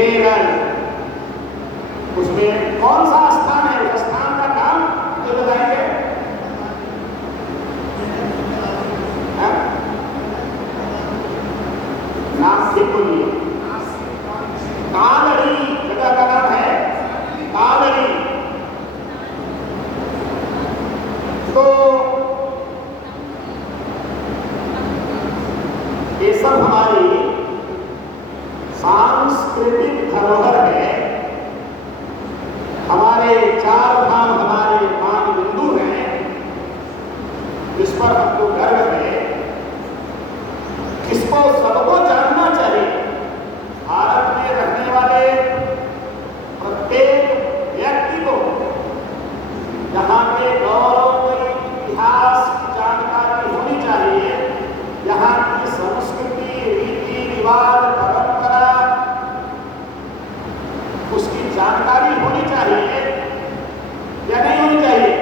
केरल, उसमें कौन सा स्थान है, उस स्थान का नाम जो बताएंगे? नाम ठीक बोलिए। कालड़ी जगह का नाम है, कालड़ी। तो ये सब हमारी सांस्कृतिक धरोहर है, हमारे चार धाम, हमारे मान बिंदु हैं, जिस पर हमको गर्व है, इसको सबको जानना चाहिए। भारत में रहने वाले प्रत्येक व्यक्ति को यहाँ के गौरवमयी इतिहास की जानकारी होनी चाहिए, यहाँ की संस्कृति, रीति रिवाज, परंपरा, उसकी जानकारी होनी चाहिए या नहीं होनी चाहिए?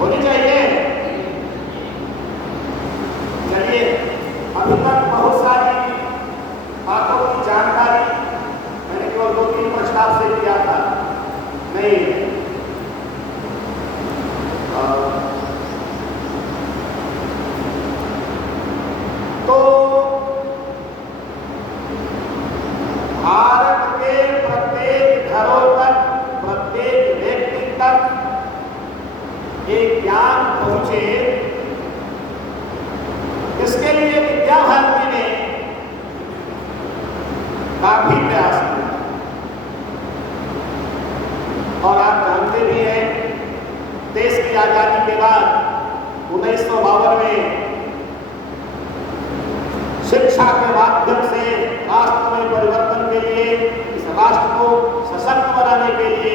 होनी चाहिए। चलिए, अभी तक बहुत सारी बातों की जानकारी मैंने केवल 2-3 प्रस्ताव से किया था, नहीं तो भारत के प्रत्येक घरों तक, प्रत्येक व्यक्ति तक एक ज्ञान पहुंचे, इसके लिए विद्या भारती ने काफी प्रयास किया। और आप जानते भी हैं, देश की आजादी के बाद 1952 में शिक्षा के माध्यम से राष्ट्र में परिवर्तन के लिए, इस राष्ट्र को सशक्त बनाने के लिए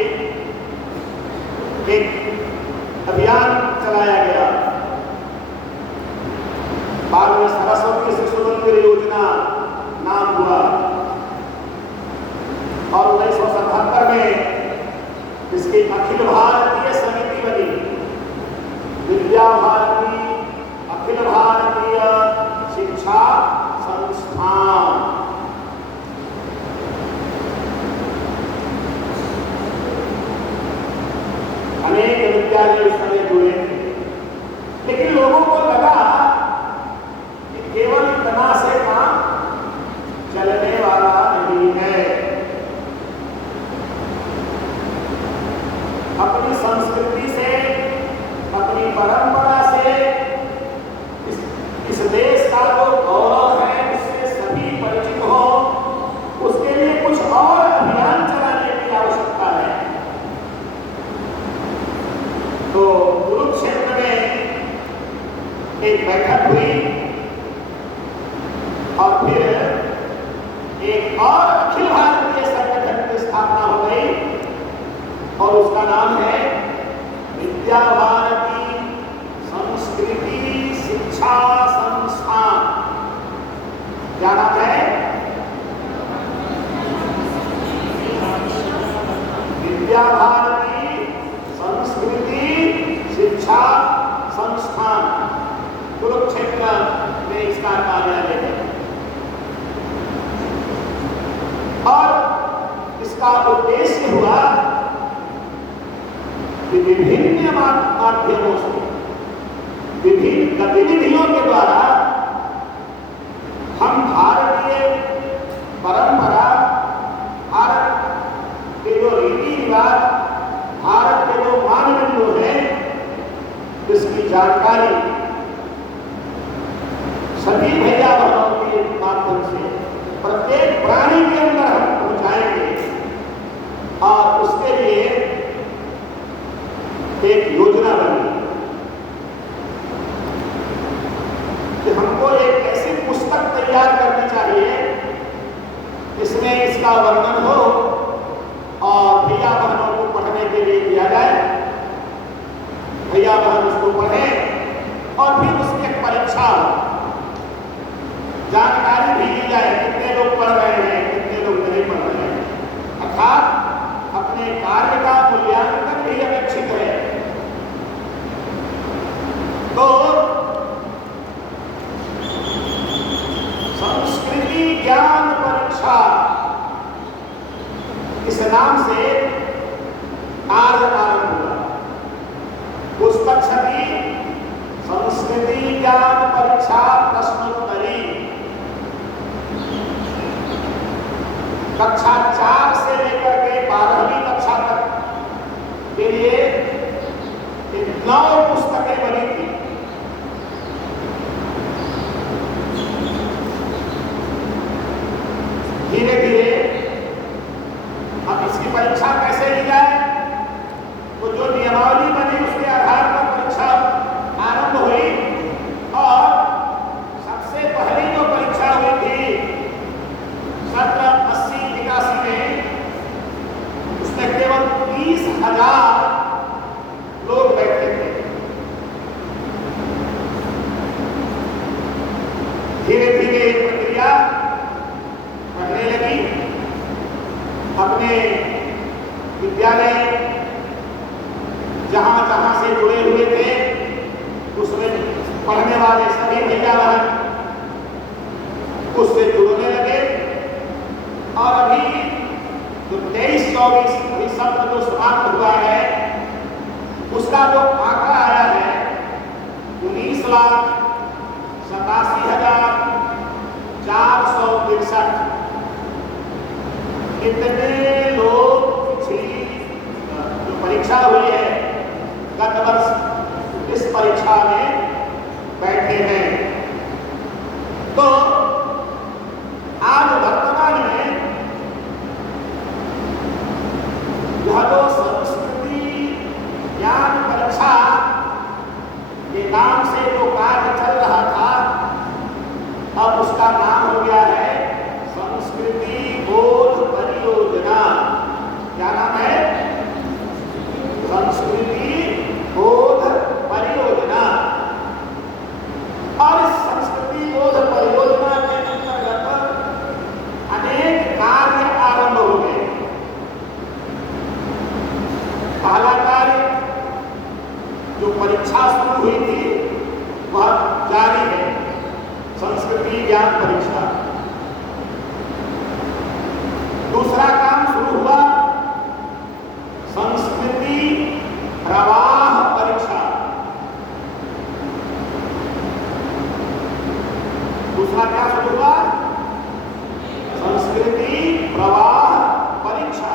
एक अभियान चलाया गया। बाद में सरस्वती शिशु मंदिर योजना नाम हुआ और 1977 में इसकी अखिल भारतीय समिति बनी, विद्या भारती अखिल भारतीय शिक्षा संस्थान। अनेक विद्यालय उस समय जुड़े थे, लेकिन लोगों को लगा कि केवल इतना से काम चलने वाला नहीं है। अपनी संस्कृति से, अपनी परंपरा से, इस देश का जो गौरव है, उससे सभी परिचित हो, उसके लिए कुछ और अभियान चलाने की आवश्यकता है। तो कुरुक्षेत्र में एक बैठक हुई और फिर एक और अखिल भारतीय संगठन की स्थापना हो गई और उसका नाम है विद्या भारती संस्कृति शिक्षा संस्थान। क्या नाम है? विद्या भारती संस्कृति शिक्षा संस्थान, कुरुक्षेत्र में इसका कार्यालय है। और इसका उद्देश्य हुआ कि विभिन्न माध्यमों से, विभिन्न गतिविधियों के द्वारा हम भारतीय परंपरा, भारत के जो रीति रिवाज, भारत के जो मानदंड हैं, इसकी जानकारी सभी भैया बहनों के माध्यम से प्रत्येक प्राणी के अंदर हम पहुंचाएंगे। और उसके लिए एक योजना बनी कि हमको एक ऐसी पुस्तक तैयार करनी चाहिए जिसमें इसका वर्णन हो और भैया बहनों को पढ़ने के लिए दिया जाए। भैया बहन उसको पढ़ें और फिर उसकी एक परीक्षा हो, जानकारी भी ली जाए कितने लोग पढ़ रहे हैं, कितने लोग नहीं पढ़ रहे हैं। अर्थात अपने कार्य का मूल्यांकन भी अपेक्षित है। तो संस्कृति ज्ञान परीक्षा से कार्य आरंभ हुआ। पुस्तक छठी संस्कृति ज्ञान परीक्षा प्रश्नोत्तरी, कक्षा 4 से लेकर के 12वीं कक्षा तक के लिए 9 पुस्तकें बनी थी। धीरे धीरे अब इसकी परीक्षा कैसे ली जाए, तो जो नियमावली बनी उसके आधार पर परीक्षा आरंभ हुई। और सबसे पहली जो परीक्षा हुई थी 1780-81 में, उसमें केवल 30,000 लोग बैठे थे। धीरे धीरे ये प्रक्रिया बढ़ने लगी। अपने विद्यालय जहां जहां से जुड़े हुए थे उसमें पढ़ने वाले सभी भैया बहन उससे जुड़ने लगे। और अभी जो 23-24 अभी सत्र जो समाप्त हुआ है उसका जो आंकड़ा आया है 19,87,463। इतने लोग पिछली जो परीक्षा हुई है गत वर्ष इस परीक्षा में बैठे हैं। तो आज वर्तमान में यह जो संस्कृति ज्ञान परीक्षा के नाम से जो कार्य चल रहा था अब उसका नाम हो गया है संस्कृति बोध परियोजना। क्या नाम है? संस्कृति बोध परियोजना। और इस संस्कृति बोध परियोजना के अंतर्गत अनेक कार्य आरंभ हो गए। पहला कार्य जो परीक्षा शुरू हुई थी वह जारी है, संस्कृति ज्ञान परीक्षा। दूसरा काम शुरू हुआ संस्कृति प्रवाह परीक्षा। दूसरा क्या शुरू हुआ? संस्कृति प्रवाह परीक्षा।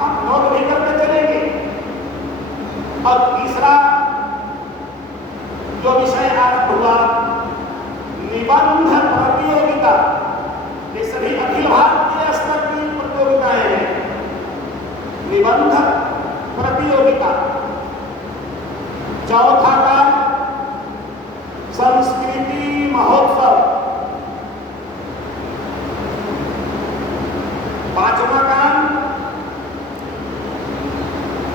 हम नोट भी करते चलेंगे। और तीसरा जो विषय आरंभ हुआ निबंध प्रतियोगिता। ये सभी अखिल भारतीय स्तर की प्रतियोगिताएं हैं। निबंध प्रतियोगिता। चौथा का संस्कृति महोत्सव। पांचवा काम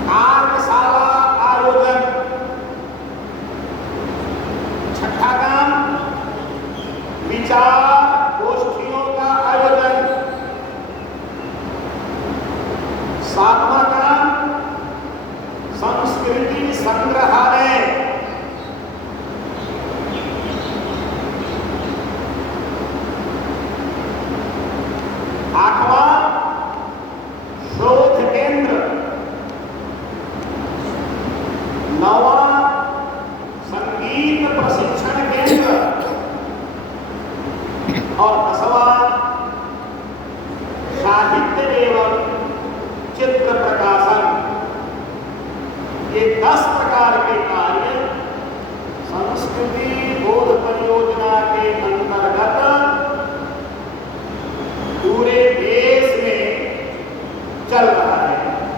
कार्यशाला आयोजन। छठा काम विचार गोष्ठियों का आयोजन। सातवां काम संस्कृति संग्रहालय। आठवां शोध केंद्र। नौवां संगीत प्रशिक्षण केंद्र। और 10वां साहित्य एवं चित्र प्रकाशन। ये 10 प्रकार के कार्य संस्कृति बोध